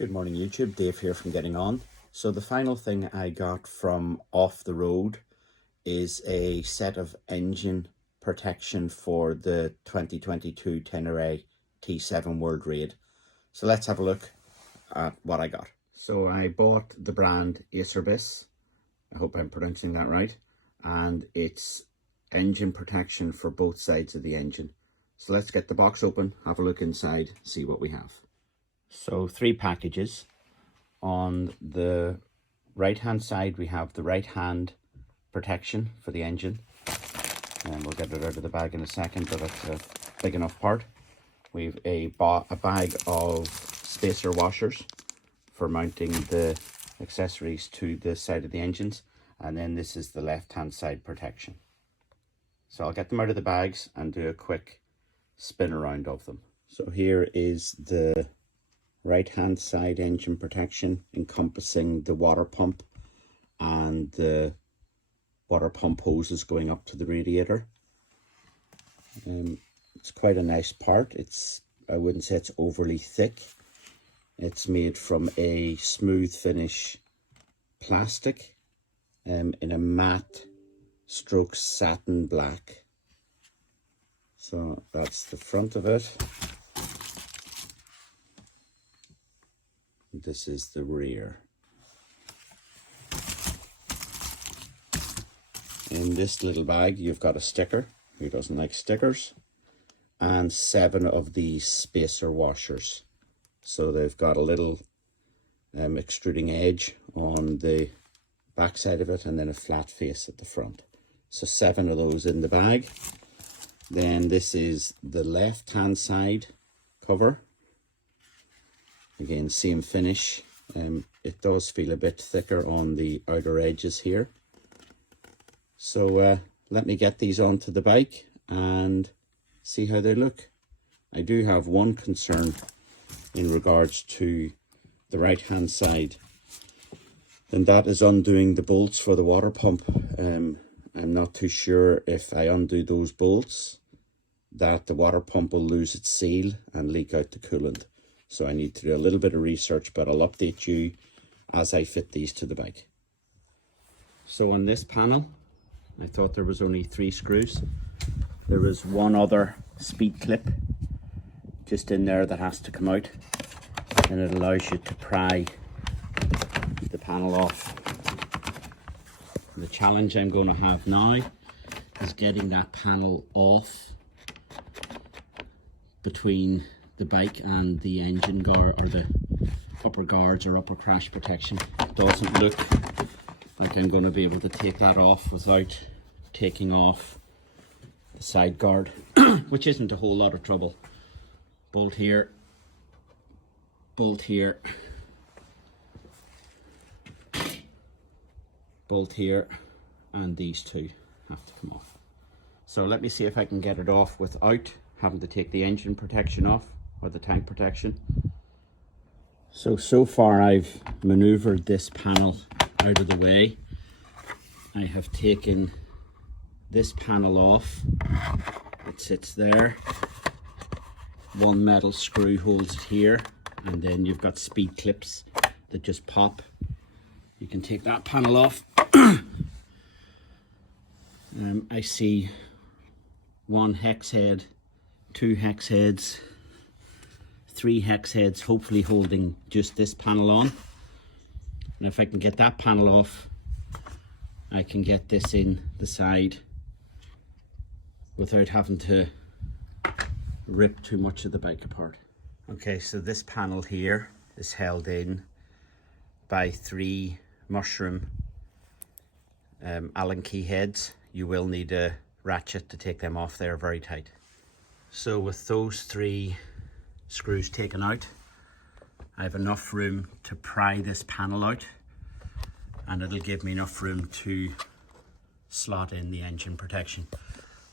Good morning YouTube, Dave here from Getting On. So the final thing I got from off the road is a set of engine protection for the 2022 Tenere T7 World Raid. So let's have a look at what I got. So I bought the brand Acerbis, I hope I'm pronouncing that right, and it's engine protection for both sides of the engine. So let's get the box open, have a look inside, see what we have. So 3 packages. On the right hand side we have the right hand protection for the engine, and we'll get it out of the bag in a second, but it's a big enough part. We've a bag of spacer washers for mounting the accessories to the side of the engines, and then this is the left hand side protection. So I'll get them out of the bags and do a quick spin around of them. So here is the right hand side engine protection encompassing the water pump and the water pump hoses going up to the radiator. It's quite a nice part. I wouldn't say it's overly thick. It's made from a smooth finish plastic in a matte stroke satin black. So that's the front of it. This is the rear. In this little bag you've got a sticker, who doesn't like stickers, and 7 of these spacer washers. So they've got a little extruding edge on the back side of it and then a flat face at the front. So 7 of those in the bag. Then this is the left hand side cover. Again, same finish. It does feel a bit thicker on the outer edges here. So let me get these onto the bike and see how they look. I do have one concern in regards to the right hand side, and that is undoing the bolts for the water pump. I'm not too sure if I undo those bolts that the water pump will lose its seal and leak out the coolant. So I need to do a little bit of research, but I'll update you as I fit these to the bike. So on this panel, I thought there was only 3 screws. There is one other speed clip just in there that has to come out, and it allows you to pry the panel off. The challenge I'm going to have now is getting that panel off between the bike and the engine guard, or the upper guards or upper crash protection. It doesn't look like I'm going to be able to take that off without taking off the side guard, which isn't a whole lot of trouble. Bolt here, bolt here, bolt here, and these 2 have to come off. So let me see if I can get it off without having to take the engine protection off, or the tank protection. So far I've maneuvered this panel out of the way. I have taken this panel off. It sits there. One metal screw holds it here, and then you've got speed clips that just pop. You can take that panel off. I see 1 hex head, 2 hex heads, 3 hex heads, hopefully holding just this panel on. And if I can get that panel off, I can get this in the side without having to rip too much of the bike apart. Okay, so this panel here is held in by 3 mushroom Allen key heads. You will need a ratchet to take them off. They're very tight. So with those 3 screws taken out, I have enough room to pry this panel out, and it'll give me enough room to slot in the engine protection.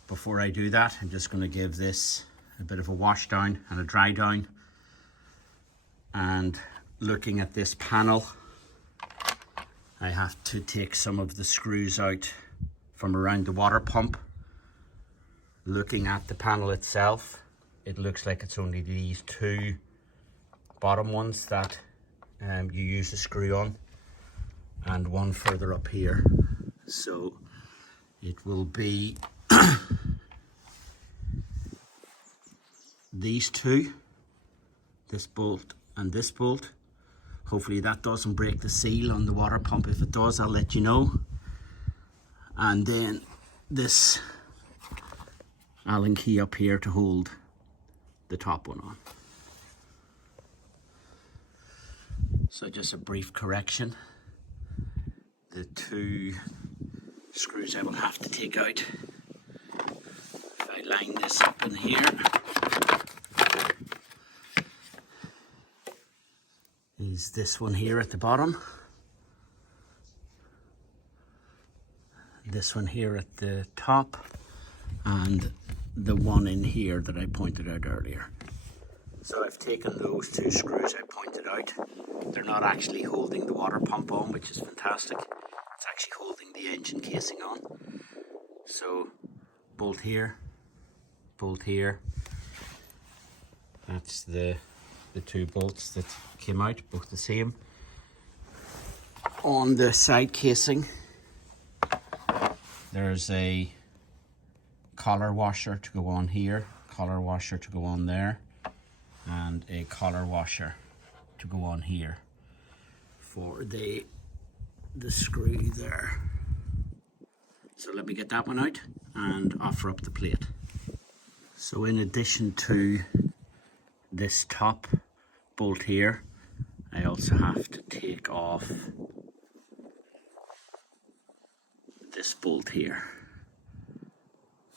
Before I do that, I'm just going to give this a bit of a wash down and a dry down. And looking at this panel, I have to take some of the screws out from around the water pump. Looking at the panel itself, it looks like it's only these 2 bottom ones that you use a screw on, and one further up here. So it will be these two, this bolt and this bolt. Hopefully that doesn't break the seal on the water pump. If it does, I'll let you know. And then this Allen key up here to hold the top one on. So just a brief correction. The two screws I will have to take out. If I line this up in here, is this one here at the bottom, this one here at the top, and the one in here that I pointed out earlier. So I've taken those two screws I pointed out. They're not actually holding the water pump on, which is fantastic. It's actually holding the engine casing on. So bolt here, bolt here. That's the two bolts that came out, both the same. On the side casing, there's a collar washer to go on here, collar washer to go on there, and a collar washer to go on here for the screw there. So let me get that one out and offer up the plate. So in addition to this top bolt here, I also have to take off this bolt here,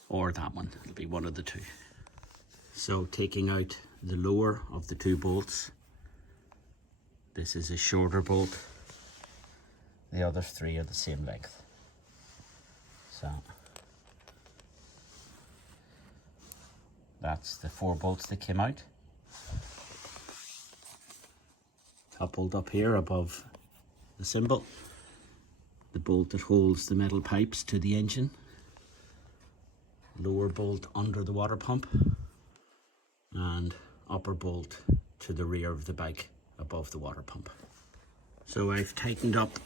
or that one. It'll be one of the two. So taking out the lower of the two bolts, this is a shorter bolt, the other three are the same length. So that's the 4 bolts that came out. Top bolt up here above the cymbal, the bolt that holds the metal pipes to the engine, lower bolt under the water pump, and upper bolt to the rear of the bike above the water pump. So I've tightened up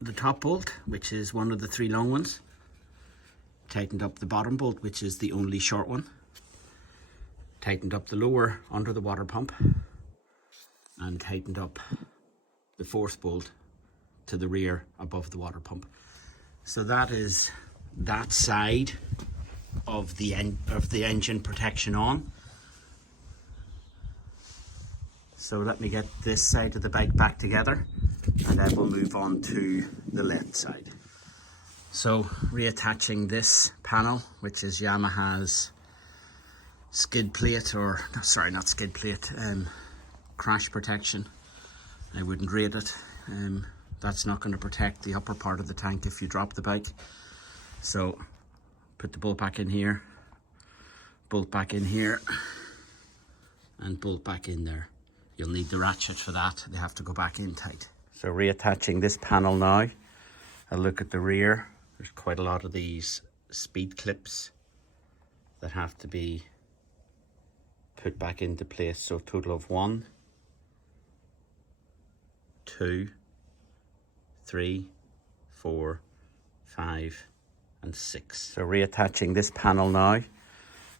the top bolt, which is one of the 3 long ones, tightened up the bottom bolt, which is the only short one, tightened up the lower under the water pump, and tightened up the 4th bolt to the rear above the water pump. So that is that side of the engine protection on. So let me get this side of the bike back together, and then we'll move on to the left side. So reattaching this panel, which is Yamaha's skid plate, or sorry, not skid plate, crash protection. I wouldn't rate it. That's not going to protect the upper part of the tank if you drop the bike. So put the bolt back in here, bolt back in here, and bolt back in there. You'll need the ratchet for that. They have to go back in tight. So reattaching this panel now, a look at the rear. There's quite a lot of these speed clips that have to be put back into place. So a total of 1, 2, 3, 4, 5, and 6. So reattaching this panel now,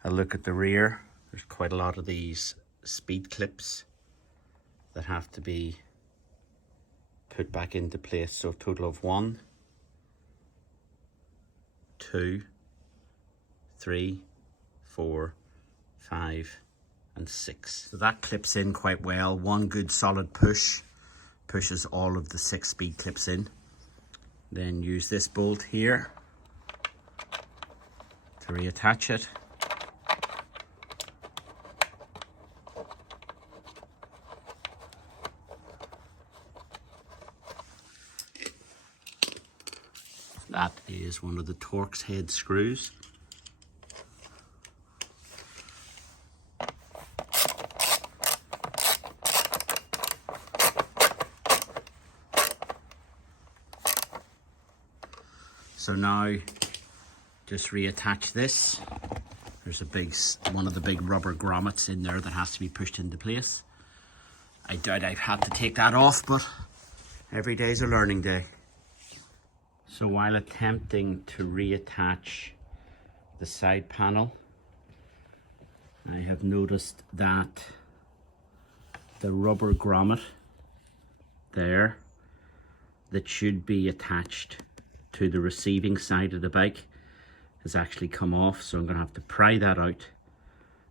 a look at the rear. There's quite a lot of these speed clips that have to be put back into place. So a total of 1, 2, 3, 4, 5, and 6. So that clips in quite well. One good solid push pushes all of the 6 speed clips in. Then use this bolt here to reattach it. That is one of the Torx head screws. So now just reattach this. There's one of the big rubber grommets in there that has to be pushed into place. I doubt I've had to take that off, but every day's a learning day. So while attempting to reattach the side panel, I have noticed that the rubber grommet there that should be attached to the receiving side of the bike has actually come off, so I'm going to have to pry that out,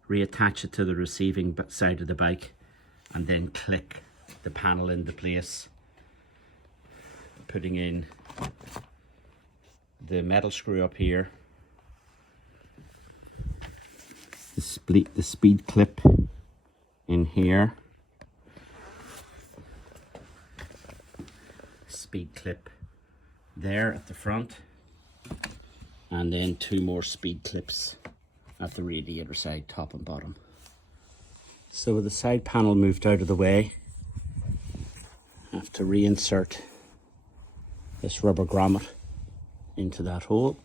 reattach it to the receiving side of the bike, and then click the panel into place, putting in the metal screw up here, the speed clip in here, speed clip there at the front, and then 2 more speed clips at the radiator side, top and bottom. So with the side panel moved out of the way, I have to reinsert this rubber grommet into that hole.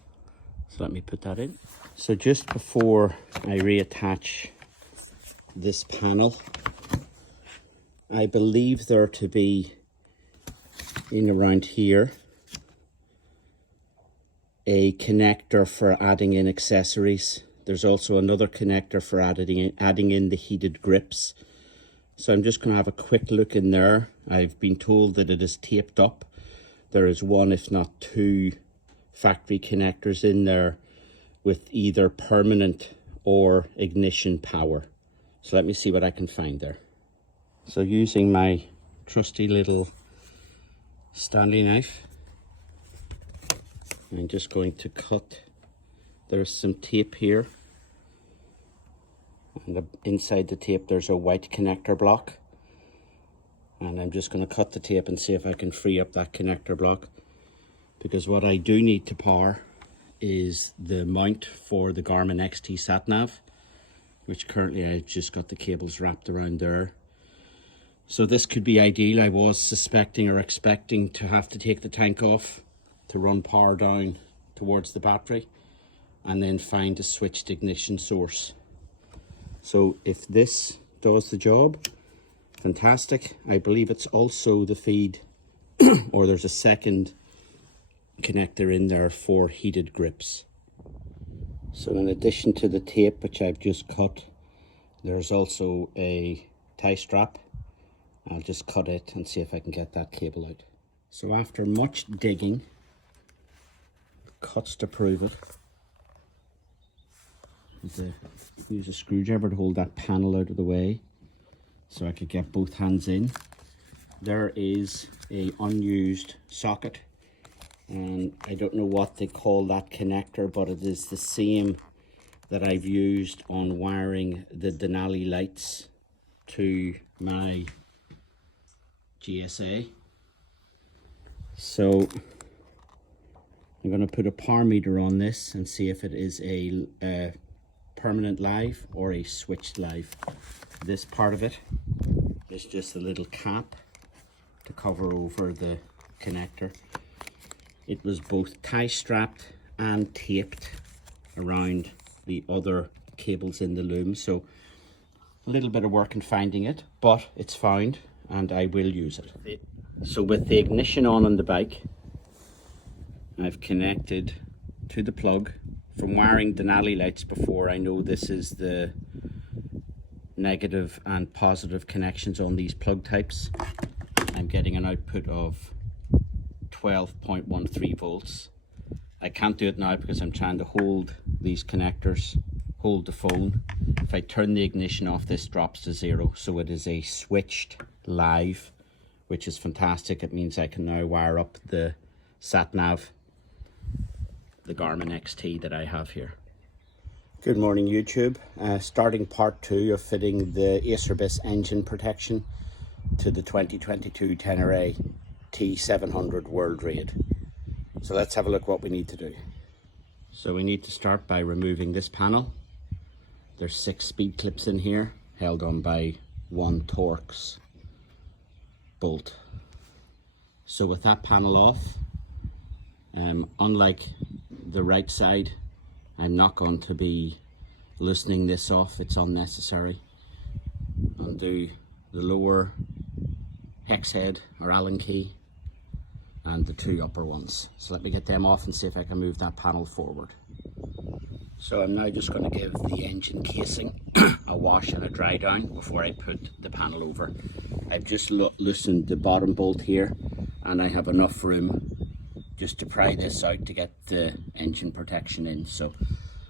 So let me put that in. So just before I reattach this panel, I believe there to be in around here a connector for adding in accessories. There's also another connector for adding in the heated grips. So I'm just going to have a quick look in there. I've been told that it is taped up. There is 1, if not 2, factory connectors in there with either permanent or ignition power. So let me see what I can find there. So using my trusty little Stanley knife, I'm just going to cut. There's some tape here, and inside the tape there's a white connector block, and I'm just going to cut the tape and see if I can free up that connector block, because what I do need to power is the mount for the Garmin XT sat-nav, which currently I've just got the cables wrapped around there. So this could be ideal. I was suspecting or expecting to have to take the tank off to run power down towards the battery and then find a switched ignition source. So if this does the job, fantastic. I believe it's also the feed or there's a second connector in there for heated grips. So in addition to the tape which I've just cut, there's also a tie strap. I'll just cut it and see if I can get that cable out. So after much digging, cuts to prove it, use a screwdriver to hold that panel out of the way so I could get both hands in. There is a unused socket, and I don't know what they call that connector, but it is the same that I've used on wiring the Denali lights to my GSA. So I'm going to put a power meter on this and see if it is a permanent live or a switched live. This part of it is just a little cap to cover over the connector. It was both tie strapped and taped around the other cables in the loom, so a little bit of work in finding it, but it's found and I will use it. So with the ignition on the bike, I've connected to the plug. From wiring Denali lights before, I know this is the negative and positive connections on these plug types. I'm getting an output of 12.13 volts. I can't do it now because I'm trying to hold these connectors, hold the phone. If I turn the ignition off, this drops to 0. So it is a switched live, which is fantastic. It means I can now wire up the sat-nav, the Garmin XT that I have here. Good morning YouTube. Starting part 2 of fitting the Acerbis engine protection to the 2022 Tenere T700 World Raid. So let's have a look what we need to do. So we need to start by removing this panel. There's 6 speed clips in here, held on by 1 Torx bolt. So with that panel off, unlike the right side, I'm not going to be loosening this off, it's unnecessary. Undo the lower hex head or Allen key and the 2 upper ones. So let me get them off and see if I can move that panel forward. So I'm now just going to give the engine casing a wash and a dry down before I put the panel over. I've just loosened the bottom bolt here, and I have enough room just to pry this out to get the engine protection in, so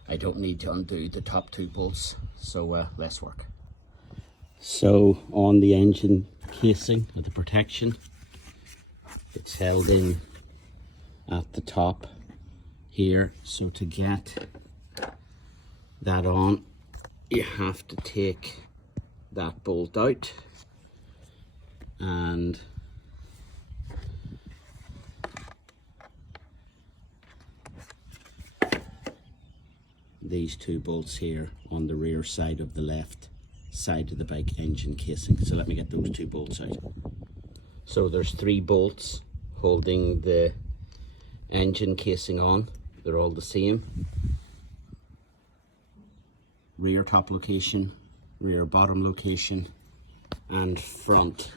I don't need to undo the top 2 bolts. So let's work. So on the engine casing of the protection, it's held in at the top here, so to get that on you have to take that bolt out and these 2 bolts here on the rear side of the left side of the bike engine casing. So let me get those 2 bolts out. So there's 3 bolts holding the engine casing on. They're all the same. Rear top location, rear bottom location, and front.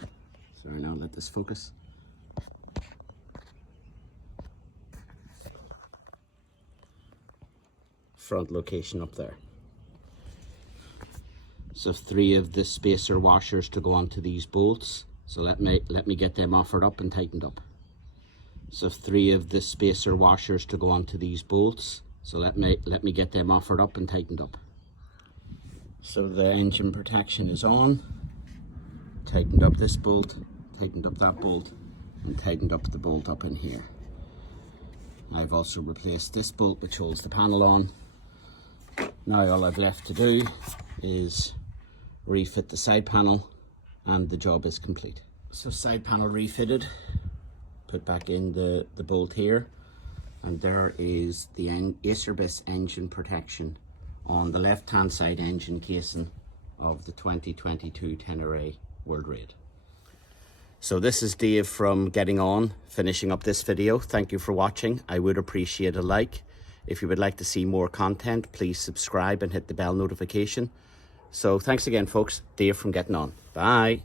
Sorry, now let this focus. Front location up there. So 3 of the spacer washers to go onto these bolts. So let me get them offered up and tightened up. So 3 of the spacer washers to go onto these bolts. So let me get them offered up and tightened up. So the engine protection is on. Tightened up this bolt, tightened up that bolt, and tightened up the bolt up in here. I've also replaced this bolt which holds the panel on. Now all I've left to do is refit the side panel and the job is complete. So side panel refitted, put back in the bolt here, and there is the Acerbis engine protection on the left hand side engine casing of the 2022 Tenere World Raid. So this is Dave from Getting On, finishing up this video. Thank you for watching. I would appreciate a like. If you would like to see more content, please subscribe and hit the bell notification. So thanks again, folks. Dave from Getting On. Bye.